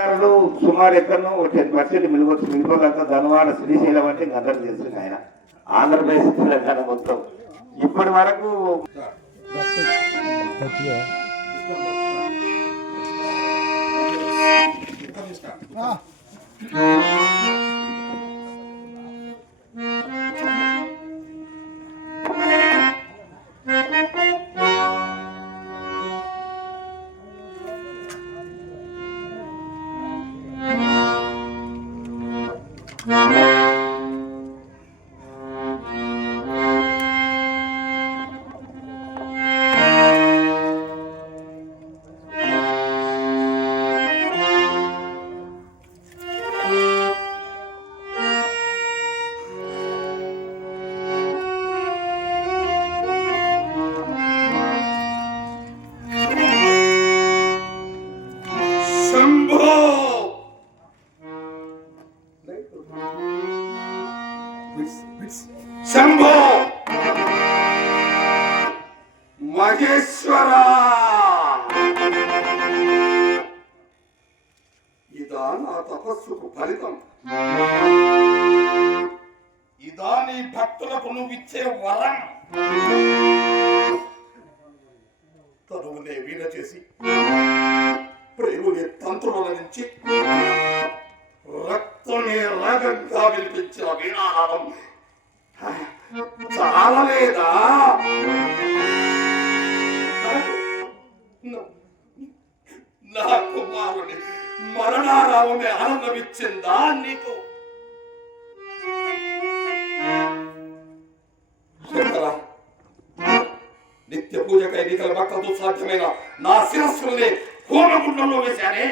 అధికారులు సుమారు ఎక్కడో ఒక టెన్ పర్సెంట్ మిగిలిపోతుంది మిగిలిపోదంతా ధనవాడ శ్రీశైలం అంటే ఇంక చేస్తుంది ఆయన ఆంధ్రప్రదేశ్ తెలంగాణ మొత్తం ఇప్పటి వరకు Ah. నీకు. నిత్య పూజకై నీకల భక్తతో సాధ్యమైన నా శిరస్సుల్ని హోమగుండంలో వేశానే.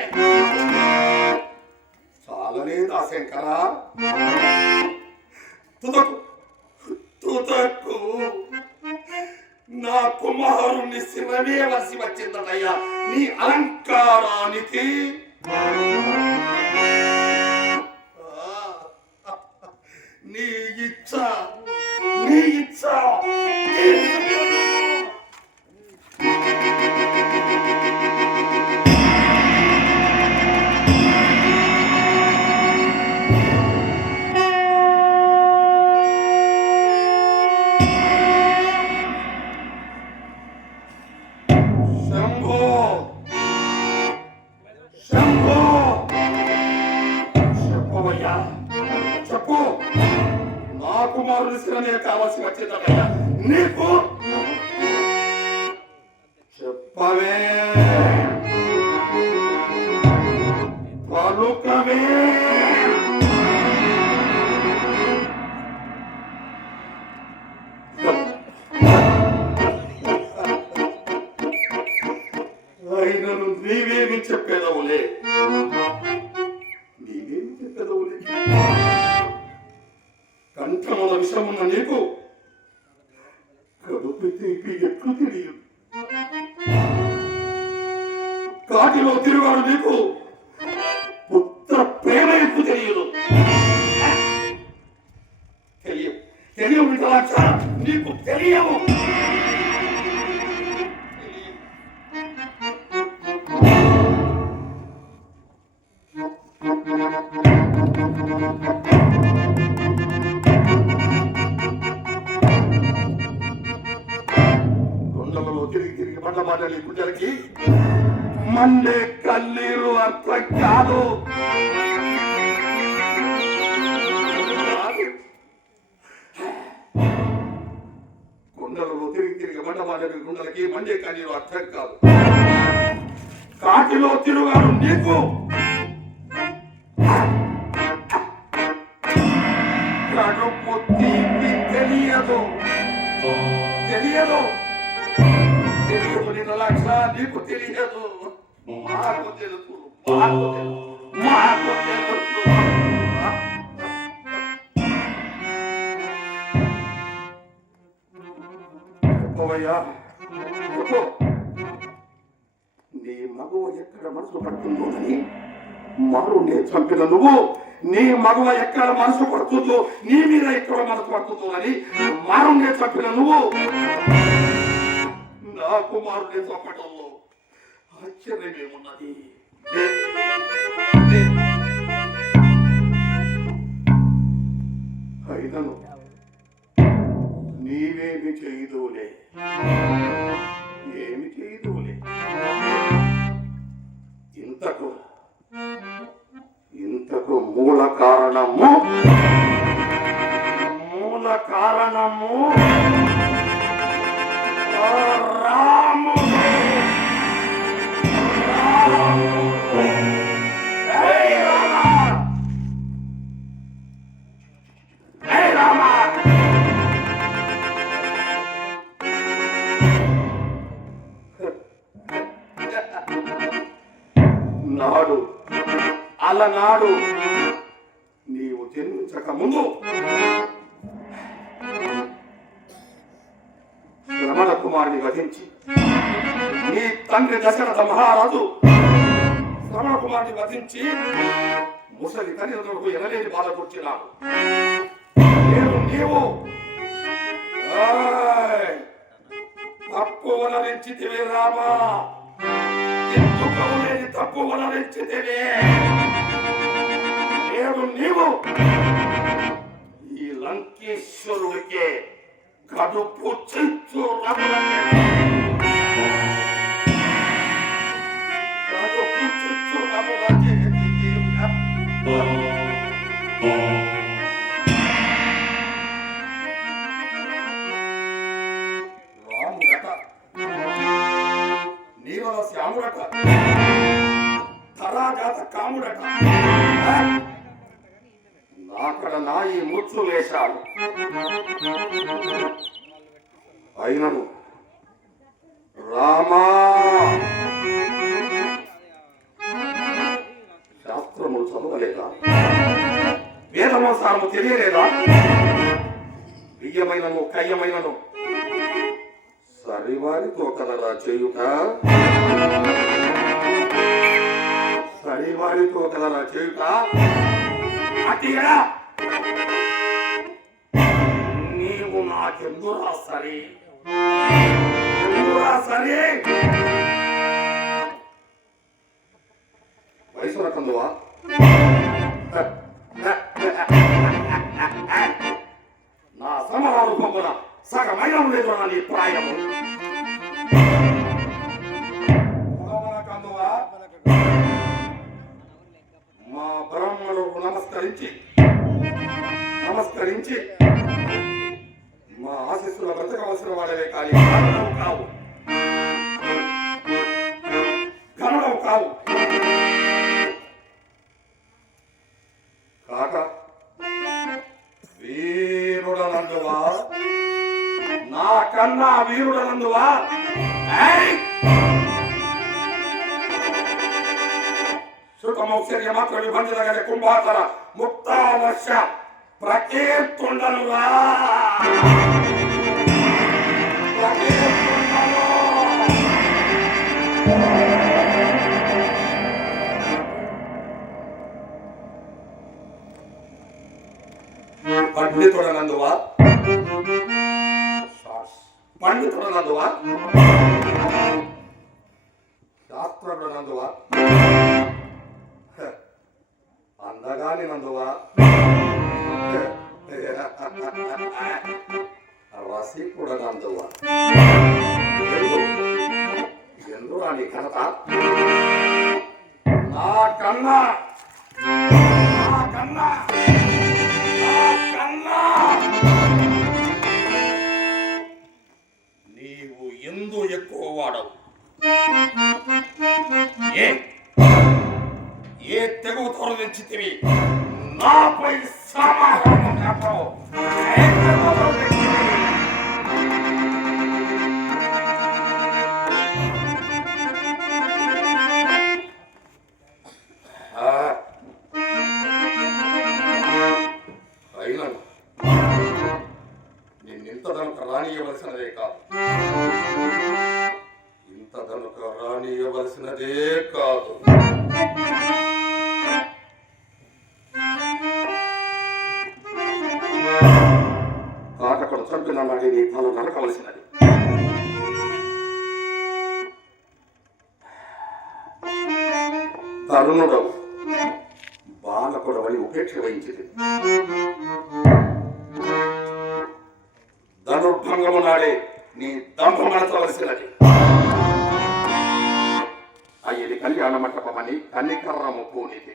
చాలనే శంకర తుదకు తుదకు. నా కుమారుణ్ణి శివమే వలసి వచ్చిందటయ్యా. నీ అలంకారానికి. నీ ఇచ్చ నీ ఇచ్చ తీర్చుకొను. శంభో శంభో నా కుమారుని శిరమే కావాల్సి వచ్చిందయ్యా నీకు తెలియదు తెలియదు విఠలాక్ష నీకు తెలియవు కొండలలో తిరిగి తిరిగి బండ మాటలి గుండెలకి మండే కన్నీరు అర్థం కాదు. కాటిలో తిరుగాడు నీకు కడుపు తీపి తెలియదు తెలియదు తెలియదు నిన్న లక్ష నీకు తెలియదు మాకు తెలుసు మాకు తెలుసు మాకు తెలుసు చెప్పవయ్యా చెప్పు మగో ఎక్కడ మనసు పడుతుందోనని మారు నేను చంపిన నువ్వు. నీ మగవ ఎక్కడ మనసు పడుతుందో నీ మీద ఎక్కడ మనసు పడుతుందో అని నే చంపిన నువ్వు. నా కుమారుడే చంపటంలో ఆశ్చర్యమేమున్నది? అయినను నీవేమి చేయదులే ఏమి చేయదులే ఇంతకు ఇంతకు మూల కారణము? మూల కారణము? రాము రాము నాడు నీవు జన్మించక ముందు రమణ కుమారుని వధించి నీ తండ్రి దశరథ మహారాజు రమణ కుమారుని వధించి ముసలి తల్లిదండ్రులకు ఎనలేని బాధ కూర్చున్నాడు నేను నీవు తప్పు వలరించితివి రామా. ఎందుకు లేని తప్పు వలరించితివి నేను నీవు. ఈ లంకేశ్వరుడికి కడుపు చిచ్చు కడుపు చిచ్చు రాముడట. నీవల శ్యాముడట. తరాగాత కాముడట. అక్కడ నా ఈ ముచ్చు వేశాడు. అయినను రామా! శాస్త్రములు చదవలేదా? వేదమోసారము తెలియలేదా? బియ్యమైనను కయ్యమైనను. సరివారితో కదరా చేయుట? సరివారితో కదరా చేయుట? అతిగా నీవు నాకెందురా సరి? ఎందురా సరి? వయసు రకందువా? నా సమరాలు పొంగున సగమైన లేదు నా నీ ప్రాయము. కందువా? మా నమస్కరించి నమస్కరించి మా ఆశీస్సుల బ్రతకవలసిన వాడవే కానీ కావు. గనుడవు కావు. కాక వీరుడనందువా? నా కన్నా వీరుడనందువా? ತಮ್ಮ ಉಸಿರಿಗೆ ಮಾತ್ರ ವಿಭಂಜನೆಯಾಗದೆ ಕುಂಭಾತರ. ಮುಕ್ತ ವರ್ಷ. ಪ್ರತಿ ತುಂಡನುರ ಪಂಡಿತೊಡನಂದುವ ಪಂಡಿತೊಡನಂದುವ నీ ఘనత నా కన్నా. నా కన్నా. నా కన్నా. నీవు ఎందు ఎక్కువ వాడవు. ఏ? ఏ తెగువ తొలగించితివి కాటకుడు నాడి నీ తల నరకవలసినది తరుణుడవు బాలకుడవని ఉపేక్ష వహించింది. ధనుర్భంగము నాడే నీ దంభమనచవలసినది అయ్యేది కళ్యాణ మంటపమని కన్నికర్రము పూనిది.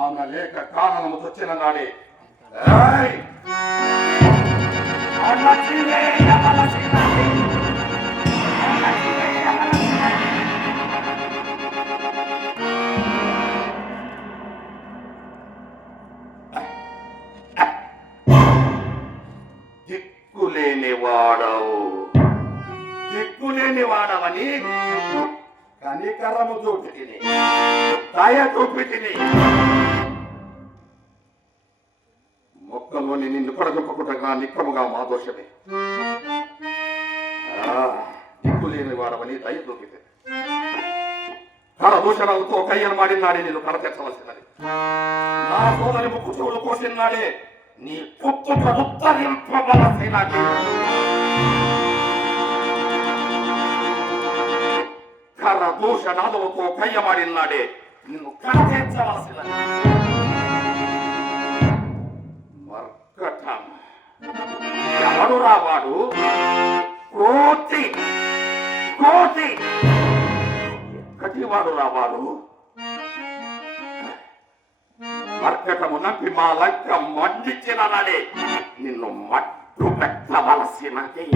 ఆమె లేక కారణము వచ్చిన నాడే వాడవు దిక్కులేని వాడవని కనికరము చూపి తిని దయ చూపి తిని నిన్ను కొడగొప్పకుండా నిక్రముగా మా దోషమే దిక్కు లేని వాడవని దయ చూపి తిని దూషణలతో కయ్యను మాడినాడే నేను కరతెచ్చవలసినది నా సోదరి ముక్కు చెవులు కోసినాడే నీ పుట్టుక ఉత్తరింపవలసినది కర్ర దూషణాదులతో కయ్యమాడినాడే నిన్ను కరతీర్చవలసినది మర్కటం ఎవడురా వాడు కోతి కోతి కటివాడు రావాడు. మర్కటమున నంపి మా లంక నిన్ను మట్టు పెట్టవలసినది.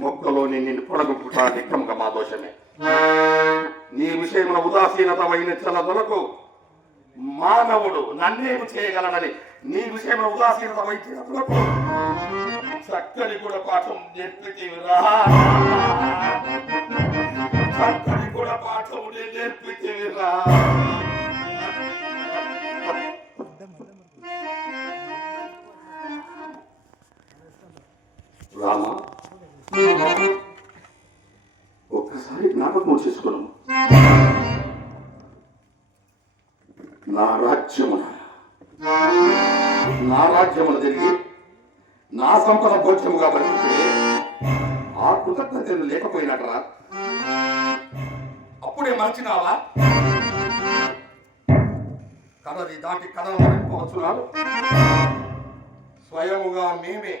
మొక్కలోని నిన్ను పొడగొట్టుట నిక్కముగా మా దోషమే. నీ విషయమున ఉదాసీనత వహించిన దొరకు మానవుడు నన్నేమి చేయగలనని నీ విషయంలో ఉదాసీనత వహించినప్పుడు చక్కని కూడా పాఠం నేర్పితేవిరా చక్కని కూడా పాఠం నేను నేర్పితేవిరా రామా? ఒక్కసారి జ్ఞాపకం చేసుకున్నాము నా రాజ్యమున నా రాజ్యమున తిరిగి నా సంపద భోజ్యముగా బతికితే ఆ కృతజ్ఞత లేకపోయినట్రా? అప్పుడే మరచినావా? కథది దాటి కథలు మరిపోవచ్చున్నారు స్వయముగా మేమే.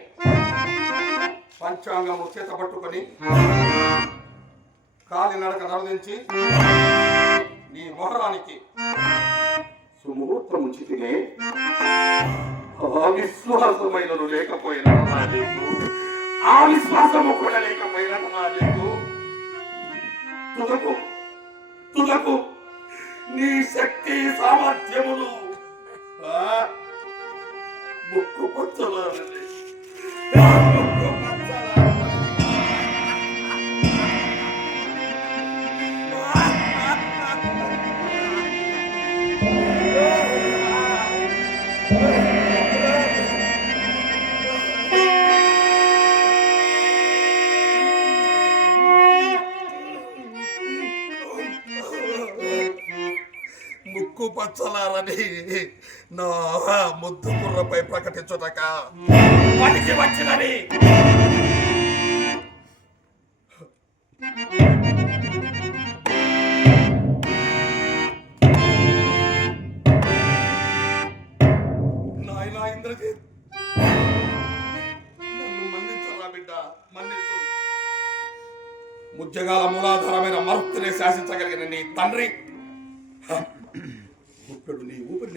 పంచాంగము చేత పట్టుకొని కాలినడక నడదించి నీ మొహరానికి సుముహూర్తము చితినే అవిశ్వాసమైనను విశ్వాసమైనను లేకపోయినా నీకు. ఆ విశ్వాసము కూడా లేకపోయినా నీకు. తుదకు తుదకు నీ శక్తి సామర్థ్యములు ముక్కు పచ్చలారని పచ్చలారని నా ముద్దు కుర్రపై ప్రకటించుటక. పనికి వచ్చినది. నాయనా ఇంద్రజిత్ నన్ను మన్నించరా బిడ్డ? మన్నించు. ముజ్జగాల మూలాధారమైన మరుత్తునే శాసించగలిగిన నీ తండ్రి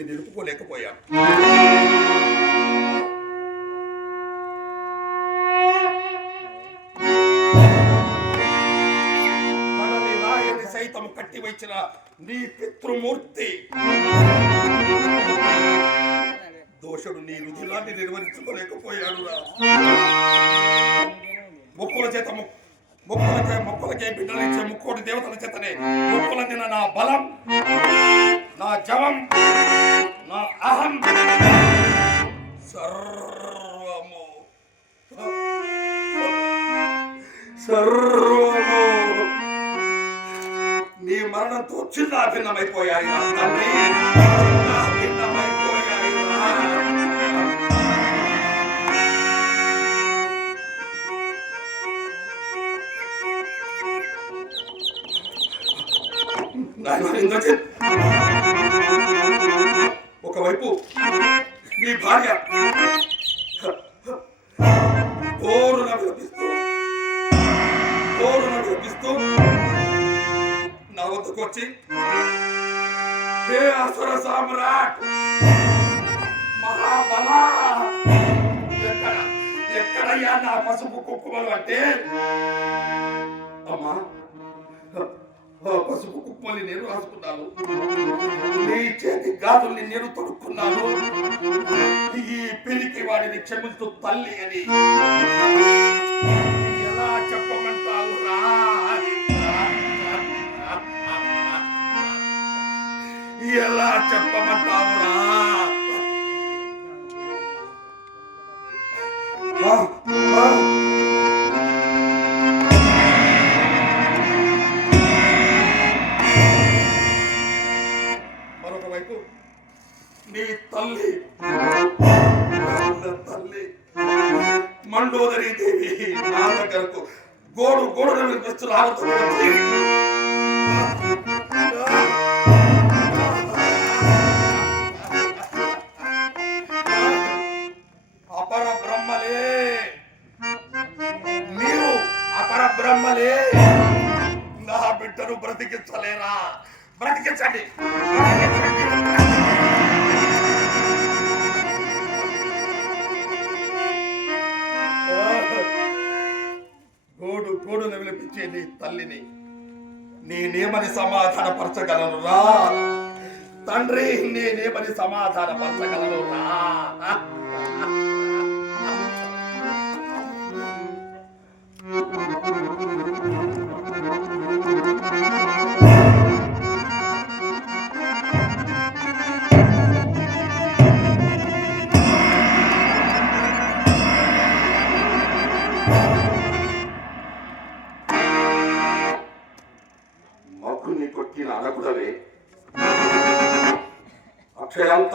నీ నిలుపుకోలేకపోయాను. సైతం కట్టి వచ్చిన నీ పితృమూర్తి. దోషుడు నీ రుజులాన్ని నిర్వహించుకోలేకపోయాడు మొక్కుల చేత ము- మొక్కులకే బిడ్డలిచ్చే ముక్కోటి దేవతల చేతనే ముక్కుల నిన్న నా బలం. నా జవం నా అహం. సర్వము. సర్వము. నీ మరణంతో చిన్న భిన్నమైపోయాయి నా తండ్రి. చిన్న భిన్నమైపోయాయి నా. ఒకవైపు నీ భార్య ఓరున విలపిస్తూ ఓరున విలపిస్తూ నా వద్దకు వచ్చి హే అసుర సామ్రాట్ మహాబల ఎక్కడ ఎక్కడయ్యా నా పసుపు కుక్కుమలు అంటే? అమ్మా పసుపు కుప్పల్ని నేను రాసుకున్నాను. నీ చేతి గాజుల్ని నేను తొడుక్కున్నాను. ఈ పెళ్ళికి వాడిని క్షమించు తల్లి అని. ఎలా చెప్పమంటావు రా? ఎలా చెప్పమంటావు రా? Oh, oh. తండ్రి నేనేమని సమాధాన పరచగలను you.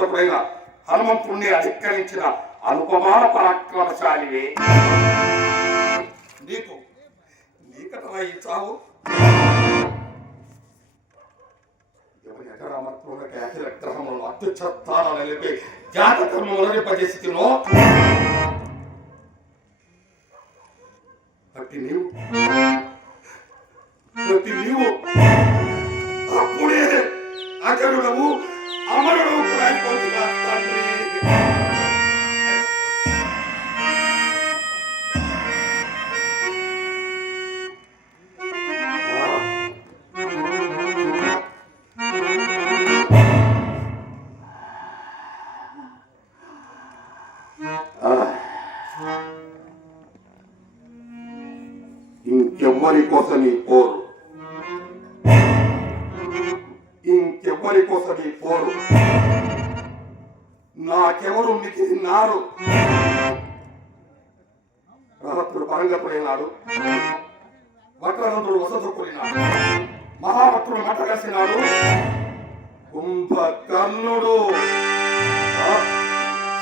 అక్షయాంతమైన హనుమంతుణ్ణి అధిక్కరించిన అనుపమాన పరాక్రమశాలివే. నీకు నీకటరా ఈ చావు. ఎవరి అగరామత్వంలో అఖిల గ్రహములను అత్యుచ్చత్తాలను నిలిపి జాతకర్మములను నింపజేసినో అట్టి నీవు ప్రతి నీవు అప్పుడే అజరుడవు. అమరుడవు కూడా అయిపోతున్నా తండ్రి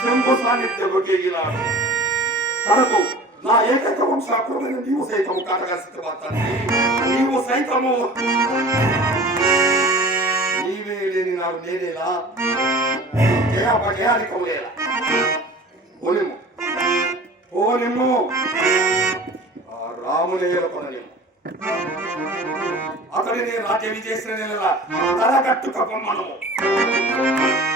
శంభు సాన్నిధ్యము కేగినాడు కనుక నా ఏకైక వంశాకుడిని నీవు సైతము కాటగా సిద్ధపడతాను నీవు సైతము. నీవే లేని నాడు నేనేలా? జయాపజయానికము లేలా? ఓనిము ఓనిము ఆ రాముని కొనలేము అతడిని రాజ్యం చేసిన నెల తలగట్టు కప్పమ్మనము నేను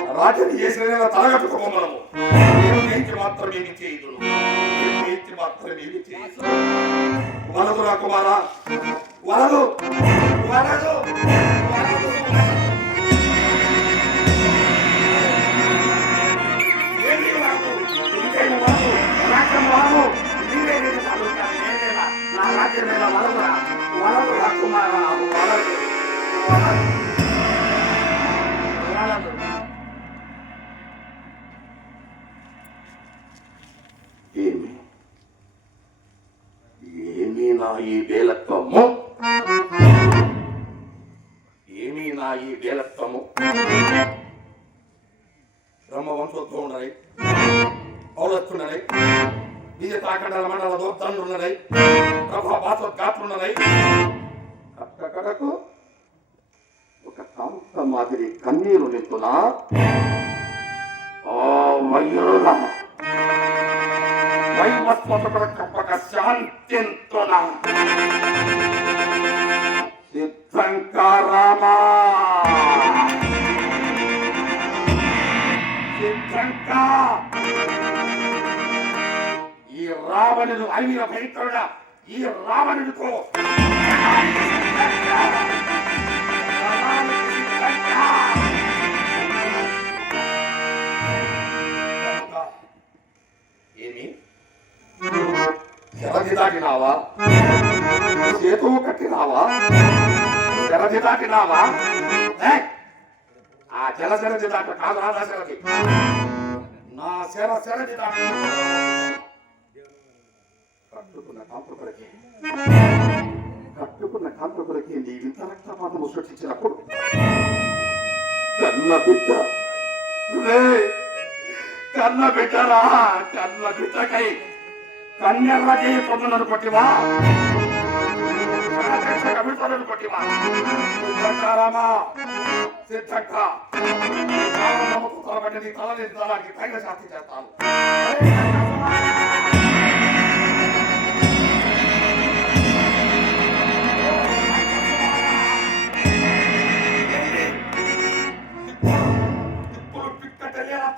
రాజ్యం చేసిన తలగట్టుకోమనము నేను జయించి మాత్రం ఏమి చేయదు నేను మాత్రమే మాత్రం ఏమి చేయదు వరదు రా కుమారా. వరదు. వరదు. వరదు? ఏమీ వలదు వంశోద్భవుడనై పౌలత్తుడనై విజయ తాకండల మండల దోప్తాండ్రులనై ప్రభా బాసోద్ఘాతులున్ననై అక్కడకు ఒక కాంత మాదిరి కన్నీరు నింపునా? ఓ వయ్యురుల వైవస్వతకుల కప్పక శాంతింతున? సిద్ధంకారామా శంక ఈ రావణుడు అలిమిన భయంకరుడ ఈ రావణుడితో ఏమి? శరది దాటినావా? చేతువు కట్టినావా? శరది దాటినావా? ఆ జల శరది దాట కాదు రాధా నా సేవ శరది కట్టుకున్న కాంపులకి కట్టుకున్న కాంపులకి నీ వింత రక్తపాతము సృష్టించినప్పుడు కన్న బిడ్డ కన్న బిడ్డరా కన్న బిడ్డకై కన్నెర్రకి పొందునను పట్టివా తలాకి తగిన శాస్తి చేస్తాను ఇప్పుడు పిక్కటలేలా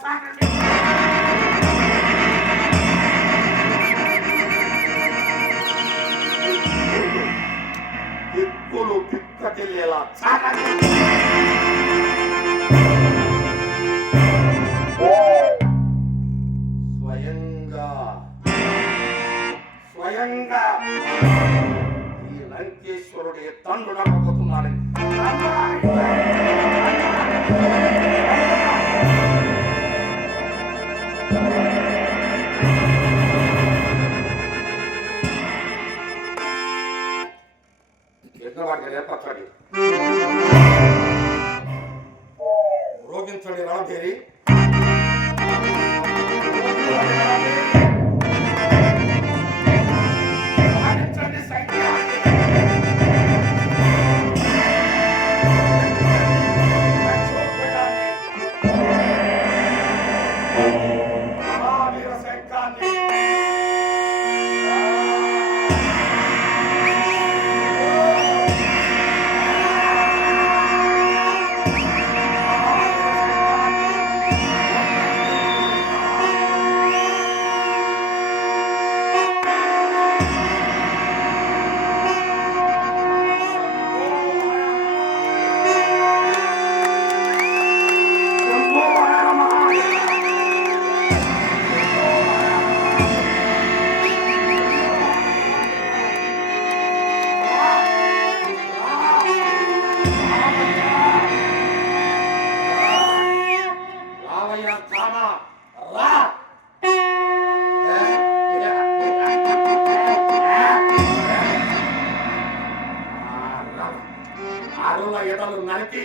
అరుల ఎడలు నరికి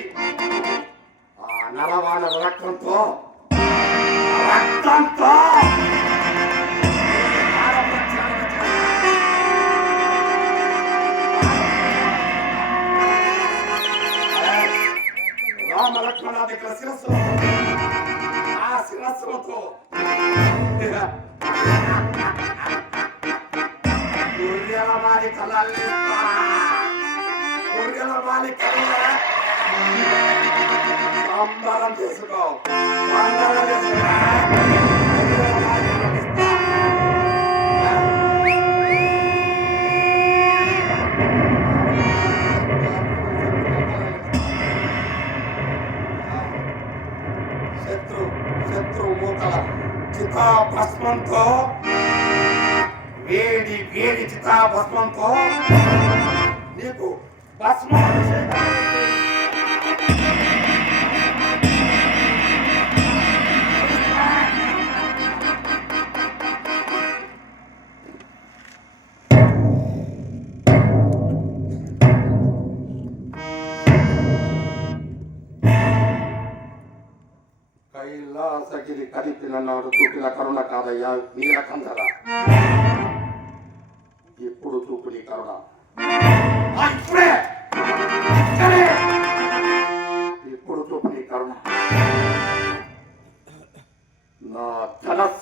ఆ నలవాడ రక్తంతో రక్తంతో రామ లక్ష్మణాది శిరస్సు ఆ శిరస్సులతో గొర్రెల వారి గొర్రెల వారి సంబరం చేసుకో సంబరం చేసుకో శత్రు శత్రు భస్మంతో వేడి వేడి చితాభస్మంతో నీకు భస్మాభిషేకం కైలాసగిరి కలిపి నన్నాడు చూపిన కరుణ కాదయ్యా నీలకందరా ఇప్పుడు చూపుని కరుణ ఇప్పుడే ఇక్కడే ఇప్పుడు చూపు నీ కరుణ. నా ధనస్సు